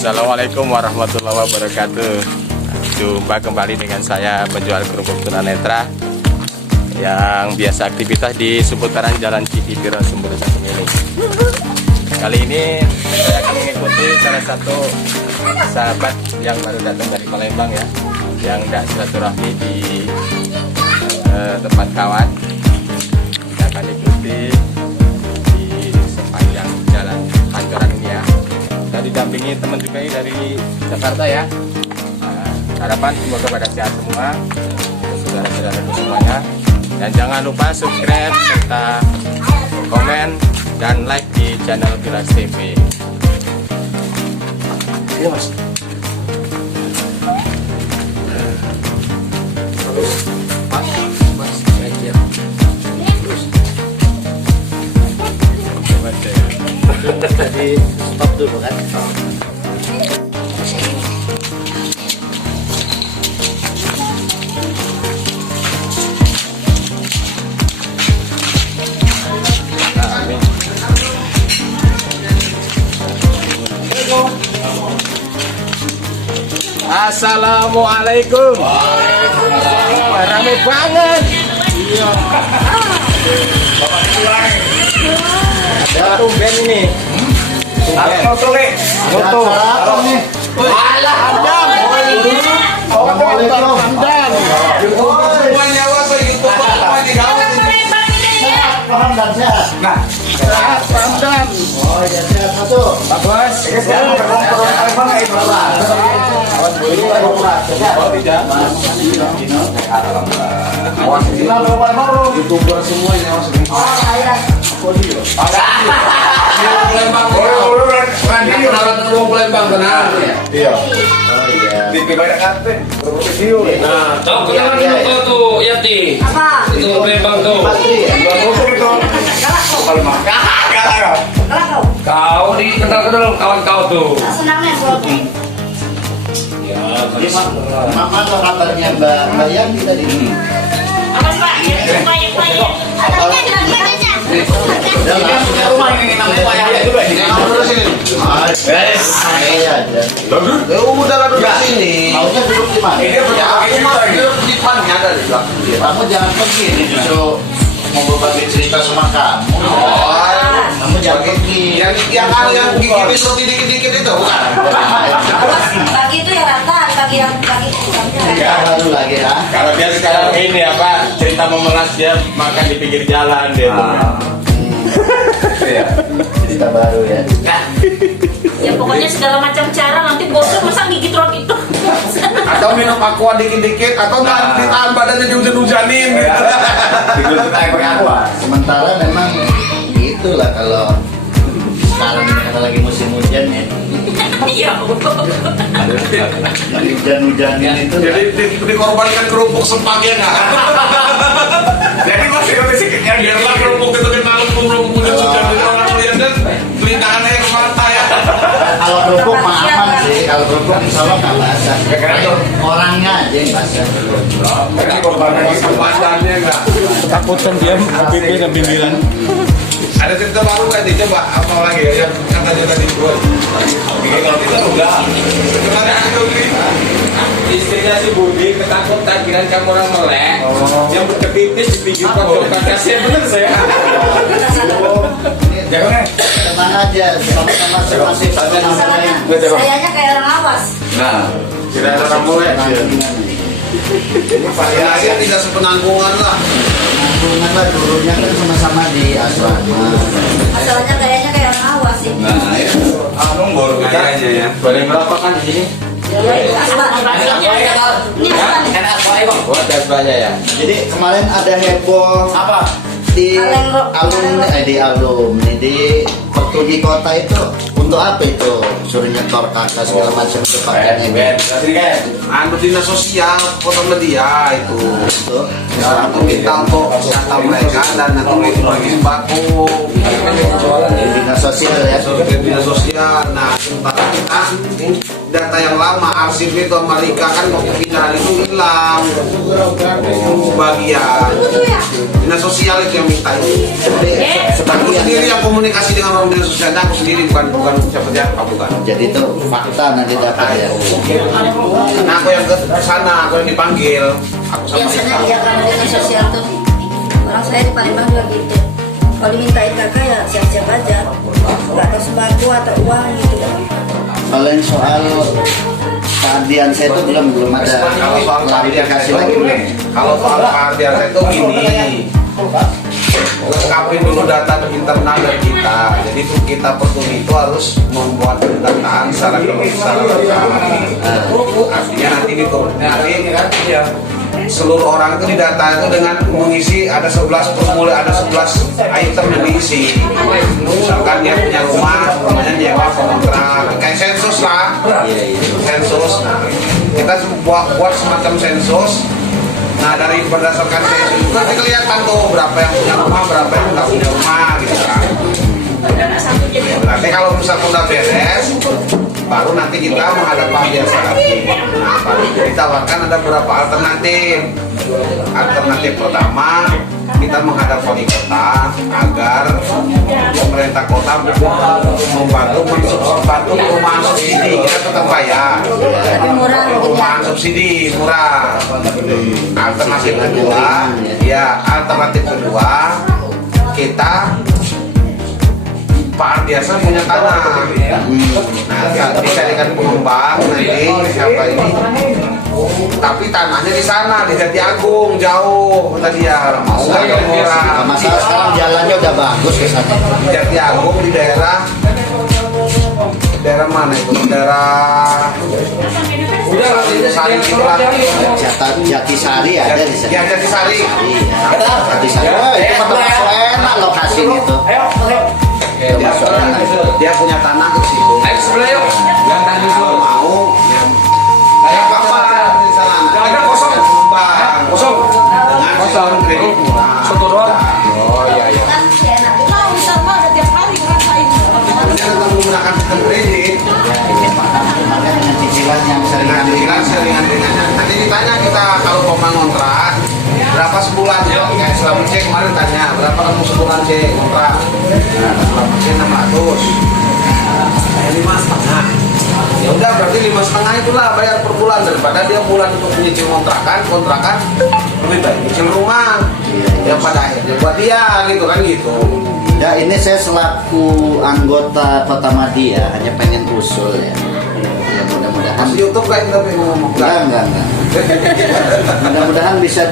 Assalamualaikum warahmatullahi wabarakatuh. Jumpa kembali dengan saya penjual kerupuk tunanetra yang biasa aktivitas di seputaran Jalan Cihidira Sumber Satu ini. Kali ini saya akan mengikuti salah satu sahabat yang baru datang dari Palembang ya, yang tidak silaturahmi di tempat kawan. Kita akan ikuti di sepanjang jalan Pancoran ini ya. Kita didampingi teman juga ini dari Jakarta ya. Harapan semoga pada sehat semua, saudara-saudaraku semuanya. Dan jangan lupa subscribe serta komen dan like di channel Bilas TV. Iya mas. Jadi stop dulu kan. Assalamualaikum. Waalaikumsalam. Rame banget. Iya. Ada tumben ini. Foto nih. Foto. Alah, Hamdan. Assalamualaikum. Hamdan. Semuanya apa YouTube semua di gawat ini. Hamdan sehat. Nah, Sehat, Hamdan. Oh ya sehat satu. Pak Bos. YouTuber semuanya Palembang tenang. Iya. Oh iya. Di kebanyakan teh video. Nah, tahu kenapa dulu tuh Yati? Apa? Itu Palembang tuh. Kau di kenal kawan kau tuh. Senangnya vlogging. Ya, Jadi mama apa kabarnya Mbak Yanti tadi? Apa Pak? Banyak-banyak. Adanya di aja. Rumah ini namanya Pak Yahya juga ini. Guys, saya aja. Udah lah duduk sini. Maunya duduk di mana? Ini duduk di depannya ada di belakang. Kamu jangan pergi, ini justru mau berbagi cerita sama kamu. Kamu jangan pergi. Yang gigi itu dikit-dikit itu bukan? Pagi itu ya rata, pagi yang pagi itu. Ya baru lagi ya. Kalau dia sekarang ini apa cerita memelas dia makan di pinggir jalan dia. Iya. Cerita baru ya. Ya pokoknya segala macam cara nanti bosan masa gigit rok itu. Atau minum aqua dikit-dikit atau nggak ditahan badannya dihujan-hujanin gitu. Sementara memang itulah kalau sekarang ini karena lagi musim hujan ya. Iya. Hujan-hujanin itu. Jadi dikorbankan kerupuk sempaknya nggak? Jadi masih yang biarlah kerupuk itu kita kerupuk hujan di orang lihat dan kelindahan air mata ya. Kalau kerupuk mah aman sih. Kalau kerupuk insya Allah nggak basah. Orangnya aja yang basah. Jadi korbankan kesempatannya nggak. Takutan dia pipi dan bimbilan. Ada cerita baru nggak nih? Coba apa lagi ya yang katanya tadi gue. Kalau kita udah. Kemarin itu Istrinya si Budi ketakutan kira kamu orang melek. Yang berkepipis di pinggir pojok kasih bener saya. jangan Tenang aja. Sama-sama masih Masalahnya sayanya kayak orang awas. Nah, Kira orang melek. variasi tidak sepenanggungan lah. Hubungan lah dulunya kan sama-sama di asrama. Masalahnya kayaknya kayak orang awas sih. Nah, ya. Abang baru kayaknya ya. Boleh berapa kan di sini? Ini apa? Oh, ada banyak ya. Jadi kemarin ada heboh Apa? di alumni di Pertugi Kota itu untuk apa itu suruh nyetor kakak segala macam itu pakaiannya Anu dinas sosial kota media itu. Ya, untuk minta untuk data mereka dan nanti bagi sembako. dinas sosial ya. Dinas sosial. Nah, sementara kita data yang lama arsip itu Amerika kan mau pindah itu hilang. hilang sebagian. Dinas sosial itu yang minta itu. Aku sendiri yang komunikasi dengan orang dinas sosialnya, aku sendiri bukan siapa bukan. Jadi itu fakta nanti dapat ya. Karena aku yang ke sana, aku yang dipanggil. Aku sama Biasanya Ika. iya kalau dengan sosial tuh orang saya di Palembang juga gitu. Kalau dimintain kakak ya siap-siap aja. Nggak tahu sembako atau uang gitu. Kalau yang soal keadilan saya itu belum ada Kalau soal klarifikasi lagi. kalau soal keahlian saya itu gini, lengkapin dulu data internal dari kita. Jadi itu kita Pertuni itu harus membuat pendataan secara lengkap. Artinya nanti seluruh orang itu didata itu dengan mengisi ada 11 formulir, ada 11 item yang diisi. Misalkan dia punya rumahnya nyewa kontrak, kayak sensus lah. Sensus. Nah, kita buat semacam sensus. Nah, dari berdasarkan sensus itu nanti kelihatan tuh berapa yang punya rumah, berapa yang nggak punya rumah gitu kan. Nanti kalau misalnya udah beres, baru nanti kita menghadap Pak Biasa lagi. Nah, baru ditawarkan ada beberapa alternatif. Alternatif pertama, kita menghadap wali kota agar pemerintah kota membantu membantu perumahan subsidi. Kita tetap bayar. Perumahan subsidi murah. Alternatif kedua, alternatif kedua kita Pak Biasa punya tanah. Nah, dicarikan pengembang nanti siapa ini. Tapi tanahnya di sana di Jati Agung jauh kata dia. Mau nggak yang murah? Masalah sekarang jalannya udah bagus ke sana. Di Jati Agung di daerah mana itu? Daerah Sari itulah. Jatisari ada di sana. Ya Jatisari. Iya. Jatisari. Oh, itu termasuk enak lokasinya itu. Dia punya tanah ke situ. Ayo sebelah yuk. Kalau mau, kayak apa di sana? Ada kosong. Kosong. Dengan sistem kredit murah. Satu doang. Oh iya. Kita menggunakan sistem kredit. Makanya dengan cicilan yang Dengan ringan-ringannya. Nanti ditanya kita kalau mau ngontrak berapa sebulan ya? Kayak selama cek kemarin tanya berapa kamu sebulan cek kontrak? Nah, selama cek 600. Saya 5,5. Ya udah berarti 5,5 itulah bayar per bulan daripada dia bulan untuk menyicil kontrakan lebih baik nyicil rumah. Ya pada akhirnya buat dia gitu kan gitu. Ya ini saya selaku anggota Kota Madia hanya pengen usul ya. Ya mudah-mudahan Mas YouTube kan tapi ngomong enggak. Mudah-mudahan bisa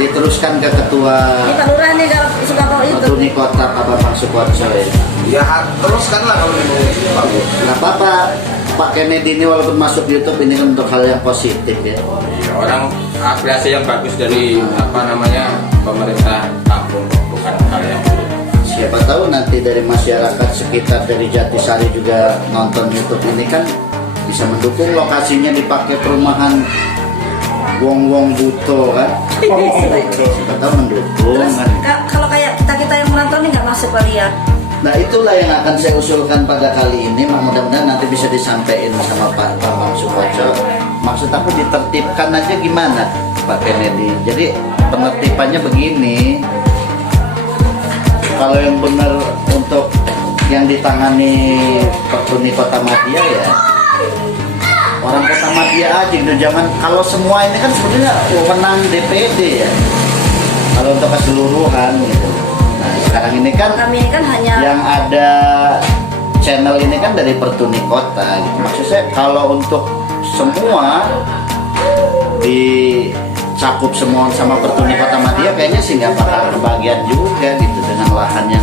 diteruskan ke ketua Ini Pak Lurah nih kalau suka kalau itu. Pertuni Kota Pak Bambang Sukoharjo ya. Ya teruskan lah kalau mau bagus. Nggak apa-apa Pak Kennedy ini walaupun masuk YouTube ini kan untuk hal yang positif ya. Ya, orang apresiasi yang bagus dari pemerintah kampung, bukan hal yang buruk. Siapa tahu nanti dari masyarakat sekitar dari Jatisari juga nonton YouTube ini kan bisa mendukung lokasinya dipakai perumahan wong buto kan. Siapa tahu mendukung Terus kan. kalau kayak kita yang menonton ini nggak masuk kali ya. Nah itulah yang akan saya usulkan pada kali ini. Mudah-mudahan nanti bisa disampaikan sama Pak Bambang Sukoharjo. Maksud aku ditertibkan aja gimana Pak Kennedy. Jadi penertibannya begini. Kalau yang benar untuk yang ditangani Pertuni Kota Madia ya orang Kota Madia aja gitu. Jangan kalau semua ini kan sebenarnya wewenang DPD ya. Kalau untuk keseluruhan gitu. Nah sekarang ini kan Kami ini kan hanya yang ada channel ini kan dari Pertuni Kota gitu. Maksud saya kalau untuk semua dicakup semua sama Pertuni Kota Madia kayaknya sih nggak bakal kebagian juga gitu dengan lahan yang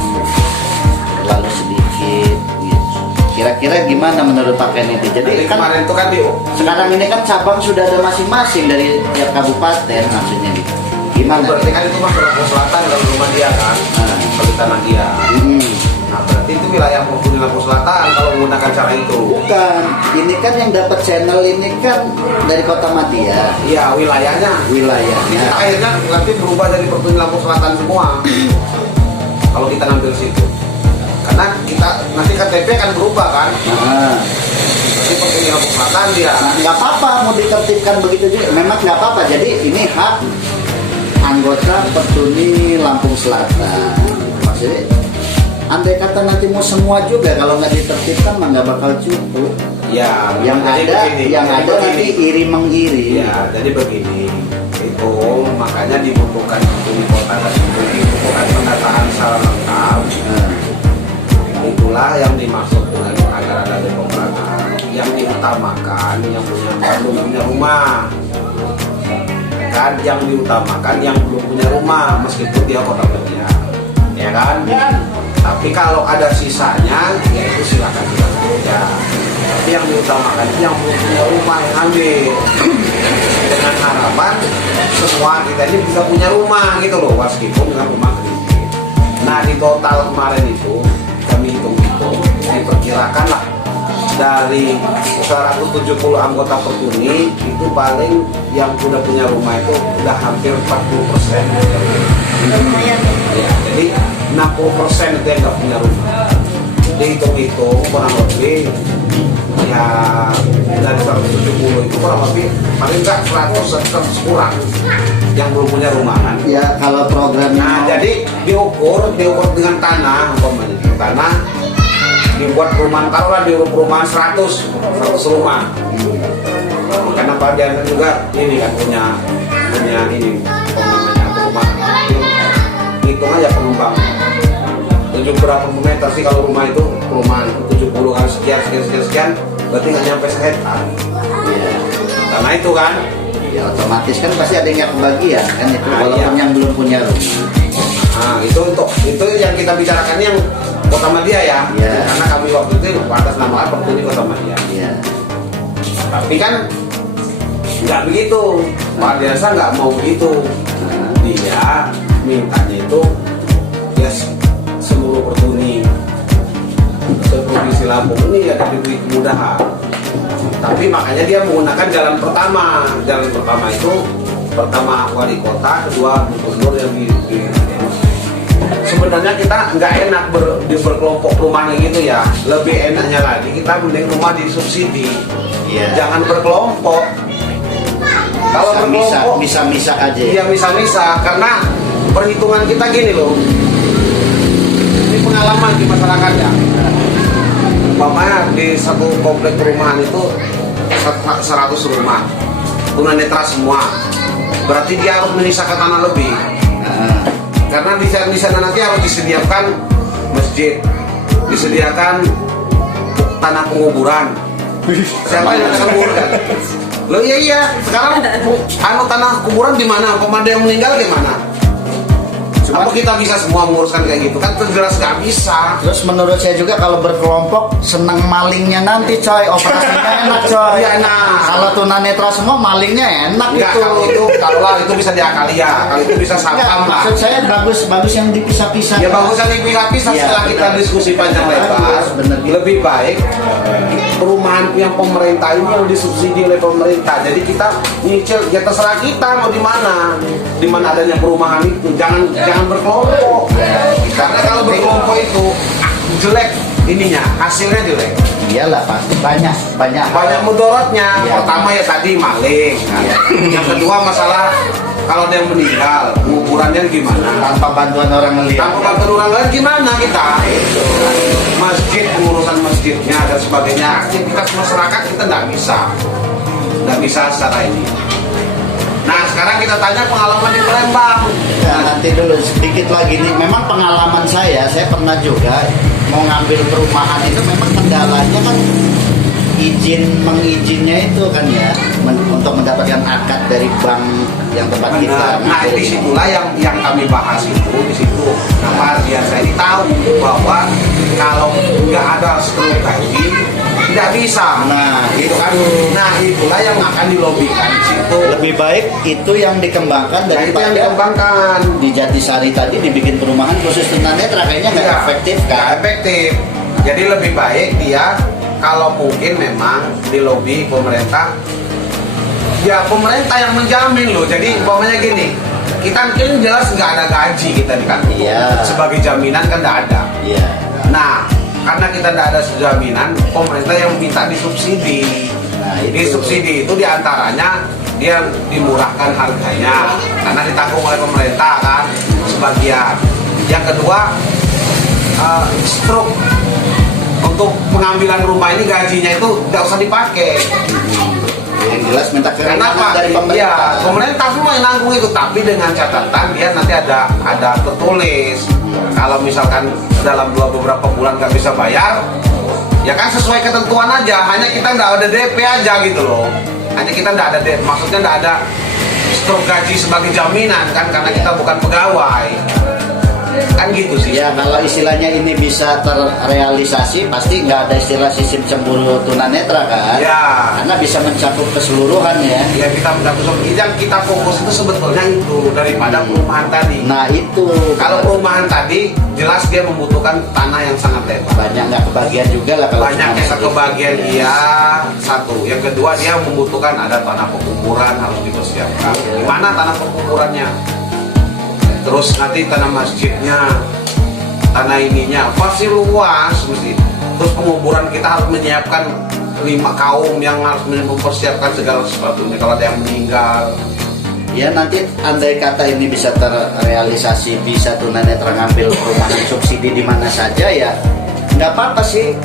terlalu sedikit gitu. Kira-kira gimana menurut Pak Kennedy? Jadi kan Kemarin itu kan sekarang ini kan cabang sudah ada masing-masing dari tiap kabupaten maksudnya gitu. Gimana? berarti kan itu masuk Lampung Selatan kalau rumah dia kan. Kalau tanah dia. Nah berarti itu wilayah Pertuni Lampung Selatan kalau menggunakan cara itu. Bukan, ini kan yang dapat channel ini kan dari Kota Madia. Iya wilayahnya. Wilayahnya. Kita akhirnya nanti berubah dari Pertuni Lampung Selatan semua. Kalau kita ngambil situ. Karena kita nanti KTP akan berubah kan. Nah, seperti di Lombok Selatan dia. Nah, nggak apa-apa mau ditertibkan begitu juga. Memang nggak apa-apa. Jadi ini hak anggota Pertuni Lampung Selatan. Maksudnya, andai kata nanti mau semua juga, kalau nggak ditertibkan mah nggak bakal cukup. Ya, Yang jadi ada, begini, yang jadi ada nanti begini. iri mengiri. Ya, jadi begini. Itu makanya dibutuhkan Pertuni Kota tersebut, dibutuhkan pendataan secara lengkap. Nah, Itulah yang dimaksud dengan agar ada demokrasi. Yang diutamakan yang belum punya rumah. Kan yang diutamakan yang belum punya rumah meskipun dia kota media. Ya kan? Tapi kalau ada sisanya ya itu silakan saja. Tapi yang diutamakan itu yang belum punya rumah yang ambil. Dengan harapan semua kita ini bisa punya rumah gitu loh, meskipun dengan rumah kredit. Nah di total kemarin itu kami hitung-hitung diperkirakan lah dari 170 anggota Pertuni itu paling yang udah punya rumah itu udah hampir 40%. Lumayan. Ya, jadi 60% itu yang nggak punya rumah. Dihitung-hitung kurang lebih ya dari 170 itu kurang lebih paling nggak 100 kurang yang belum punya rumah kan. ya kalau programnya Nah, jadi diukur dengan tanah, umpamanya tanah dibuat perumahan, taruhlah di perumahan 100 rumah. Karena Pak Diana juga ini kan punya ini apa namanya rumah. Hitung aja pengembang. 7 berapa meter sih kalau rumah itu perumahan 70 kali sekian berarti nggak nyampe sehektar. Karena itu kan ya otomatis kan pasti ada yang kebagian kan itu Nah, walaupun iya. yang belum punya rumah. Nah, itu yang kita bicarakan yang Kota Madia ya. Iya. Karena kami waktu itu atas nama Pertuni Kota Madia. Ya. Tapi kan nggak begitu. Pak Diasa nggak mau begitu. Dia mintanya itu ya seluruh Pertuni seprovinsi Lampung ini ada diberi kemudahan. Tapi makanya dia menggunakan jalan pertama. Jalan pertama itu pertama wali kota, kedua gubernur yang sebenarnya kita nggak enak berkelompok rumahnya gitu ya. Lebih enaknya lagi kita mending rumah disubsidi. Iya. Jangan berkelompok. Kalau berkelompok Bisa aja. iya bisa karena perhitungan kita gini loh. Ini pengalaman di masyarakat ya. Umpamanya di satu komplek perumahan itu 100 rumah tunanetra semua. Berarti dia harus menyisakan tanah lebih. Nah, Karena di sana nanti harus disediakan masjid, disediakan tanah penguburan. Siapa yang akan kuburkan? Loh iya, sekarang tanah kuburan di mana? Pemada yang meninggal gimana? Apa kita bisa semua menguruskan kayak gitu? Kan jelas nggak bisa. terus menurut saya juga kalau berkelompok seneng malingnya nanti coy, operasinya enak coy. Iya, enak. Kalau tunanetra semua malingnya enak Enggak, gitu. kalau itu bisa diakali ya. Kalau itu bisa Enggak, sapam lah. maksud saya bagus yang dipisah-pisah. Ya bagusnya dipisah-pisah Iya, setelah kita benar. diskusi panjang lebar. Bagus, benar. Lebih baik perumahan yang pemerintah ini yang disubsidi oleh pemerintah. Jadi kita nyicil, ya terserah kita mau di mana adanya perumahan itu. Jangan berkelompok. Karena kalau berkelompok itu jelek ininya, hasilnya jelek. Iyalah pasti Banyak mudorotnya. Iya. Pertama ya tadi maling. Iya. Yang kedua masalah kalau ada yang meninggal, kuburannya gimana? tanpa bantuan orang melihat. Tanpa bantuan orang lain gimana kita? Masjid, pengurusan masjidnya dan sebagainya, aktivitas masyarakat kita nggak bisa secara ini. Nah sekarang kita tanya pengalaman di Palembang. Ya, nanti dulu sedikit lagi nih. Memang pengalaman saya pernah juga mau ngambil perumahan itu memang kendalanya kan mengizinnya itu kan ya untuk mendapatkan akad dari bank yang tempat kita. Nah disitulah yang kami bahas itu di situ. Nah Pak Diasa ini tahu bahwa kalau nggak ada struktur kaji tidak bisa. Nah, itu kan. Nah itulah yang akan dilobikan di situ. lebih baik itu yang dikembangkan Nah itu yang daripada dikembangkan. di Jatisari tadi dibikin perumahan khusus tunanetra kayaknya nggak Iya, efektif nggak kan. efektif. Jadi lebih baik dia kalau mungkin memang di lobi pemerintah, ya pemerintah yang menjamin loh. Jadi umpamanya gini, kita kan jelas nggak ada gaji kita di kantor. Iya. Sebagai jaminan kan nggak ada. Iya. Nah karena kita tidak ada jaminan, pemerintah yang minta disubsidi. Nah, itu. Disubsidi itu diantaranya dia dimurahkan harganya karena ditanggung oleh pemerintah kan sebagian. Yang kedua, stroke untuk pengambilan rumah ini gajinya itu tidak usah dipakai. Yang jelas minta Kenapa? dari Iya, pemerintah. pemerintah semua yang nanggung itu, tapi dengan catatan dia nanti ada tertulis. Kalau misalkan dalam beberapa bulan nggak bisa bayar, ya kan sesuai ketentuan aja. Hanya kita nggak ada DP aja gitu loh. Hanya kita nggak ada DP, maksudnya nggak ada stok gaji sebagai jaminan kan, karena kita bukan pegawai. Kan gitu sih. Ya kalau istilahnya ini bisa terrealisasi, pasti nggak ada istilah sistem cemburu tunanetra kan? Ya. Karena bisa mencakup keseluruhan ya. Ya kita mencakup yang kita fokus itu sebetulnya itu daripada perumahan tadi. Nah itu Kalau perumahan tadi jelas dia membutuhkan tanah yang sangat lebar. banyak nggak kebagian juga lah kalau Banyak cuma yang sedikit. kebagian iya satu. Yang kedua dia membutuhkan ada tanah pekuburan harus dipersiapkan. Di mana tanah pekuburannya? Terus nanti tanah masjidnya, tanah ininya pasti luas mesti. Terus penguburan kita harus menyiapkan 5 kaum yang harus mempersiapkan segala sesuatunya kalau ada yang meninggal. Ya nanti andai kata ini bisa terrealisasi, bisa tunanetra ngambil perumahan subsidi di mana saja ya nggak apa-apa sih.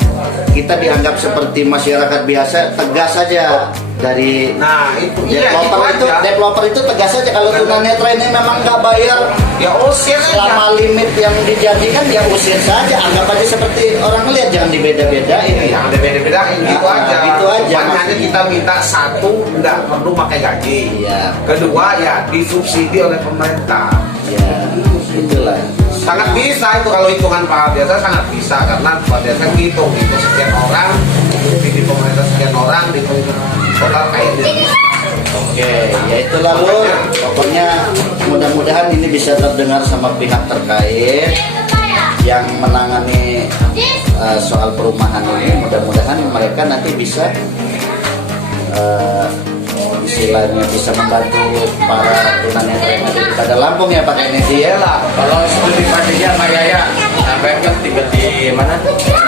Kita dianggap seperti masyarakat biasa, tegas saja dari Nah itu iya itu aja. developer itu tegas saja kalau tunanetra ini memang nggak bayar Ya usir aja. selama limit yang dijanjikan ya usir saja, anggap aja seperti orang ngeliat, jangan dibeda-bedain ya. Yang ada beda-bedain gitu Ah, aja. gitu aja Makanya maksudnya. kita minta satu nggak perlu pakai gaji. Iya. Kedua ya disubsidi oleh pemerintah. Ya itulah. Sangat bisa itu kalau hitungan Pak Biasa sangat bisa karena Pak Biasa ngitung itu sekian orang, di pemerintah sekian orang, di total kayak gitu. Oke, ya itulah Lur. Pokoknya mudah-mudahan ini bisa terdengar sama pihak terkait yang menangani soal perumahan ini. Mudah-mudahan mereka nanti bisa istilahnya bisa membantu para tunanetra yang ada di Bandar Lampung ya Pak Kennedy ya. Iyalah, kalau studi pastinya sama Yaya sampai kan tiba di mana?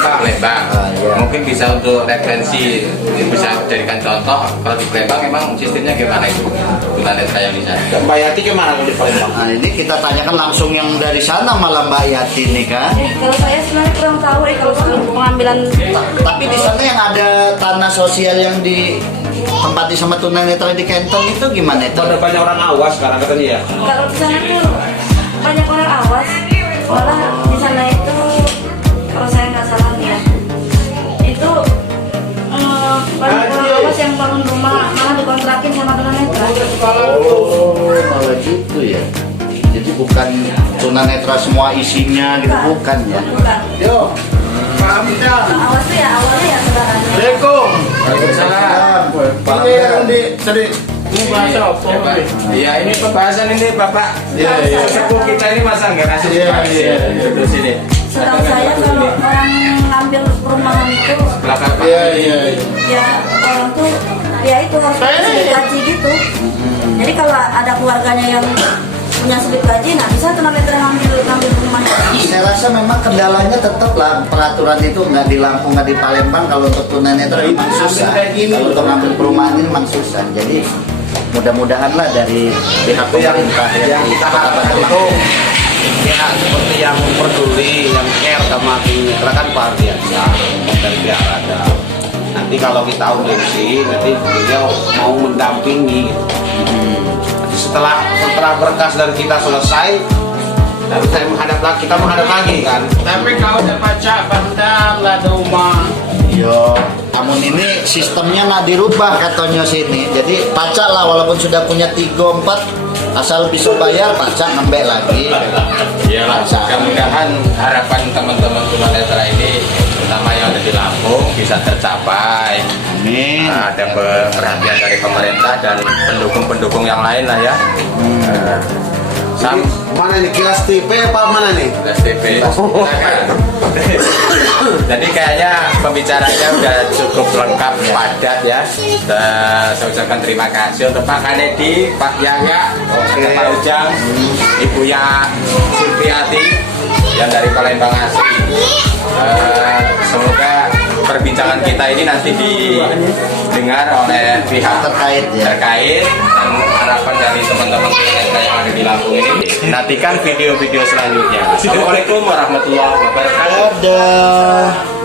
Palembang. Ah, iya. Mungkin bisa untuk referensi, bisa jadikan contoh. Kalau di Palembang emang sistemnya gimana itu? Tunanetra yang di sana. Mbak Yati kemana kalau di Palembang? Nah ini kita tanyakan langsung yang dari sana malah Mbak Yati nih kan. Kalau saya sebenarnya kurang tahu kalau soal pengambilan Tapi di sana yang ada tanah sosial yang ditempati sama tunanetra di Kenton itu gimana itu? Ada banyak orang awas sekarang katanya ya. kalau di sana tuh banyak orang awas, malah di sana itu kalau saya nggak salah nih ya itu banyak orang awas yang bangun rumah malah dikontrakin sama tunanetra. Oh, malah gitu ya. Jadi bukan tunanetra semua isinya gitu, bukan ya. Bukan. Yo, paham ya. Awas tuh ya awalnya ya saudaranya. Assalamualaikum. Waalaikumsalam. Ini yang tadi Ini bahasa apa? Iya, ini pembahasan ini Bapak. Iya. Sepuh kita ini masa nggak ngasih spasi? Terus ini. Setahu saya kalau orang ngambil perumahan itu Belakang Pak. ya orang tuh ya itu harus sebut gaji gitu. Jadi kalau ada keluarganya yang punya sebut gaji, nah bisa tunanetra ngambil rumahnya. Saya rasa memang kendalanya tetap lah peraturan itu nggak di Lampung, nggak di Palembang. Kalau untuk tunanetra memang susah. Kalau untuk ngambil perumahan ini memang susah. Jadi mudah-mudahan lah dari pihak pemerintah Yang kita harapkan itu ya seperti yang peduli, yang care sama tunanetra kan Pak Biasa dari pihak ada. Nanti kalau kita audiensi, nanti beliau mau mendampingi. Nanti setelah berkas dari kita selesai, lalu kita menghadap lagi kan. Tapi kalau udah baca bandar lah rumah. Yo, namun ini sistemnya nggak dirubah katanya sini. Jadi pacak lah walaupun sudah punya 3-4 asal bisa bayar pacak ngembek lagi. Iya, mudah-mudahan harapan teman-teman tunanetra ini, terutama yang ada di Lampung, bisa tercapai. Amin. Ada perhatian dari pemerintah dan pendukung-pendukung yang lain lah ya. Mana nih kilas TV apa mana nih? STP. Jadi kayaknya pembicaranya udah cukup lengkap, padat ya. Saya ucapkan terima kasih untuk Pak Kanedi, Pak Yahya, Pak Ujang, Ibunya Sulfiati yang dari Palembang asli. Semoga perbincangan kita ini nanti didengar oleh pihak Terkait, ya. terkait, dan harapan dari teman-teman kita yang ada di Lampung ini. Nantikan video-video selanjutnya. Assalamualaikum warahmatullahi wabarakatuh. Dadah.